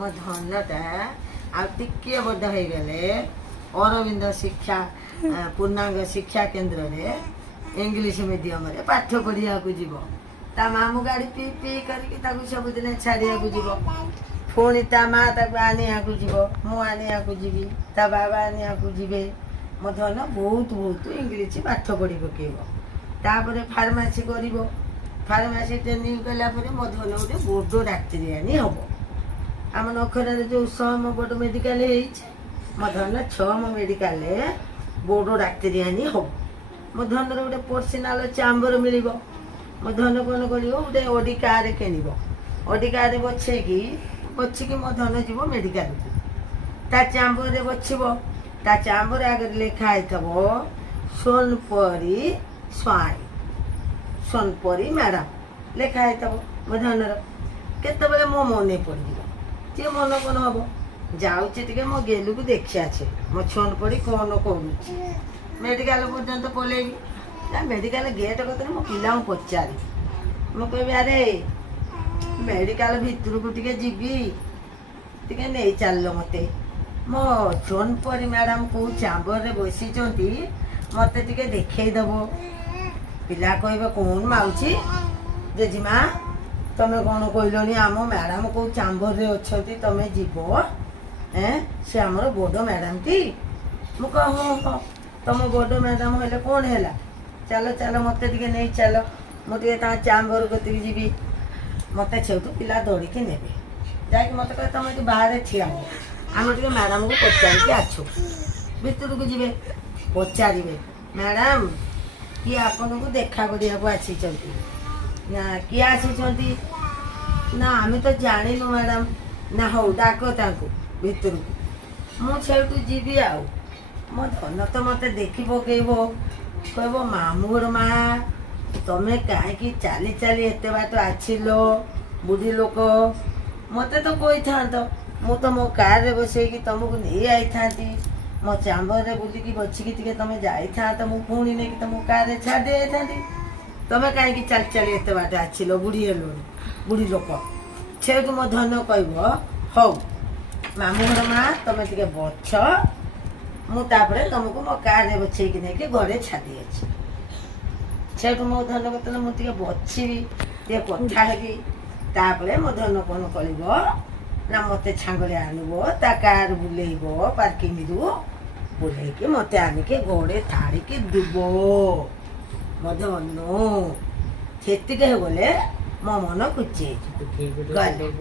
ମୋ ଧନଟା ଆଉ ଟିକେ ବଡ଼ ହେଇଗଲେ ଅରବିନ୍ଦ ଶିକ୍ଷା ପୂର୍ଣ୍ଣାଙ୍ଗ ଶିକ୍ଷା କେନ୍ଦ୍ରରେ ଇଂଲିଶ ମିଡ଼ିୟମରେ ପାଠ ପଢ଼ିବାକୁ ଯିବ। ତା ମାମୁଁ ଗାଡ଼ି ପିଇ ପିଇ କରିକି ତାକୁ ସବୁଦିନ ଛାଡ଼ିବାକୁ ଯିବ। ପୁଣି ତା ମା ତାକୁ ଆଣିବାକୁ ଯିବ, ମୁଁ ଆଣିବାକୁ ଯିବି, ତା ବାବା ଆଣିବାକୁ ଯିବେ। ମୋ ଧନ ବହୁତ ଇଂଲିଶ ପାଠ ପଢ଼ି ପକେଇବ। ତାପରେ ଫାର୍ମାସି କରିବ। ଫାର୍ମାସି ଟ୍ରେନିଂ କଲା ପରେ ମୋ ଧନ ଗୋଟେ ବଡ଼ ଡାକ୍ତରିଆଣୀ ହେବ। ଆମ ନଖରାରେ ଯେଉଁ ସମ ବଡ଼ ମେଡ଼ିକାଲ ହେଇଛି, ମୋ ଧନ 6ମ ମେଡ଼ିକାଲରେ ବଡ଼ ଡାକ୍ତରିଆଣୀ ହେବ। ମୋ ଧନର ଗୋଟେ ପର୍ସନାଲ ଚାମ୍ବର ମିଳିବ। ମୋ ଧନ କ'ଣ କରିବ, ଗୋଟେ ଅଡି କାର୍ କିଣିବ। ଅଡି କାର୍ରେ ବଛିକି ମୋ ଧନ ଯିବ ମେଡ଼ିକାଲକୁ। ତା ଚାମ୍ବରରେ ବଛିବ। ତା ଚାମ୍ବର ଆଗରେ ଲେଖା ହେଇଥିବ ସୋନପରି ସ୍ୱାଇଁ, ସୋନପରି ମ୍ୟାଡ଼ାମ ଲେଖା ହେଇଥିବ। ମୋ ଧନର କେତେବେଳେ ମୋ ମନେ ପଡ଼ିଯିବ। ଟିକେ ମନ କ'ଣ ହବ, ଯାଉଛି ଟିକେ ମୋ ଗେଲୁକୁ ଦେଖି ଆସେ, ମୋ ସୋନପରି କ'ଣ କରୁଛି। ମେଡ଼ିକାଲ ପର୍ଯ୍ୟନ୍ତ ପଳେଇବି। ନା ମେଡ଼ିକାଲ ଗେଟ୍ କତିରେ ମୋ ପିଲାଙ୍କୁ ପଚାରେ। ମୁଁ କହିବି, ଆରେ ମେଡ଼ିକାଲ ଭିତରକୁ ଟିକେ ଯିବି, ଟିକେ ନେଇ ଚାଲିଲ ମୋତେ। ମୋ ସୋନପରି ମ୍ୟାଡ଼ାମ କେଉଁ ଚାମ୍ବରରେ ବସିଛନ୍ତି, ମୋତେ ଟିକେ ଦେଖେଇଦେବ। ପିଲା କହିବେ, କ'ଣ ମାଉସୀ, ଜେଜେମା ତମେ କ'ଣ କହିଲଣି, ଆମ ମ୍ୟାଡ଼ାମ କେଉଁ ଚାମ୍ବରରେ ଅଛନ୍ତି, ତମେ ଯିବ। ସେ ଆମର ବଡ଼ ମ୍ୟାଡ଼ାମଟି। ମୁଁ କହ ହଁ, ତମ ବଡ଼ ମ୍ୟାଡ଼ାମ ହେଲେ କ'ଣ ହେଲା, ଚାଲ ଚାଲ ମୋତେ ଟିକେ ନେଇ ଚାଲ, ମୁଁ ଟିକେ ତାଙ୍କ ଚାମ୍ବର କତିକି ଯିବି। ମୋତେ ସେଉଠୁ ପିଲା ଦୌଡ଼ିକି ନେବେ। ଯାଇକି ମୋତେ କହିବେ, ତମେ ଏଠି ବାହାରେ ଠିଆ ହୁଅ, ଆମେ ଟିକେ ମ୍ୟାଡ଼ାମକୁ ପଚାରିକି ଆଛୁ। ଭିତରକୁ ଯିବେ, ପଚାରିବେ, ମ୍ୟାଡ଼ାମ କିଏ ଆପଣଙ୍କୁ ଦେଖା କରିବାକୁ ଆସିଛନ୍ତି? ନା କିଏ ଆସିଛନ୍ତି? ନା ଆମେ ତ ଜାଣିନୁ ମ୍ୟାଡ଼ାମ। ନା ହଉ ଡାକ ତାଙ୍କୁ ଭିତରକୁ। ମୁଁ ସେଇଠୁ ଯିବି। ଆଉ ମୋ ଧନ ତ ମୋତେ ଦେଖି ପକେଇବ, କହିବ, ମାମୁଁର ମା ତମେ କାହିଁକି ଚାଲି ଚାଲି ଏତେ ବାଟ ଆସିଲ ବୁଢ଼ୀ ଲୋକ? ମୋତେ ତ କହିଥାନ୍ତ, ମୁଁ ତ ମୋ କାର୍ରେ ବସେଇକି ତମକୁ ନେଇ ଆଇଥାନ୍ତି। ମୋ ଚାମ୍ବରରେ ବୁଲିକି ବସିକି ଟିକେ ତମେ ଯାଇଥାନ୍ତ, ମୁଁ ପୁଣି ନେଇକି ତମକୁ କାର୍ରେ ଛାଡ଼ି ଦେଇଥାନ୍ତି। ତମେ କାହିଁକି ଚାଲି ଚାଲି ଏତେ ବାଟ ଆସିଲ ବୁଢ଼ୀ ହେଲଣି, ବୁଢ଼ୀ ଲୋକ? ସେଇଠୁ ମୋ ଧନ କହିବ, ହଉ ମାମୁଁଘର ମା ତମେ ଟିକେ ବଛ, ମୁଁ ତାପରେ ତମକୁ ମୋ କାର୍ରେ ବସେଇକି ନେଇକି ଘରେ ଛାଡ଼ି ଅଛି। ସେଇଠୁ ମୋ ଧନ କତଲେ ମୁଁ ଟିକେ ବଛିବି, ଟିକେ କଥା ହେବି। ତାପରେ ମୋ ଧନ କ'ଣ କରିବ ନା, ମୋତେ ଛାଙ୍ଗରେ ଆଣିବ, ତା କାର୍ ବୁଲେଇବ, ପାର୍କିଂରୁ ବୁଲେଇକି ମୋତେ ଆଣିକି ଘରେ ଛାଡ଼ିକି ଦେବ। ମୋ ଧନ ସେତିକି ହେଇଗଲେ ମୋ ମନ ଖୁସି ହେଇଯିବ।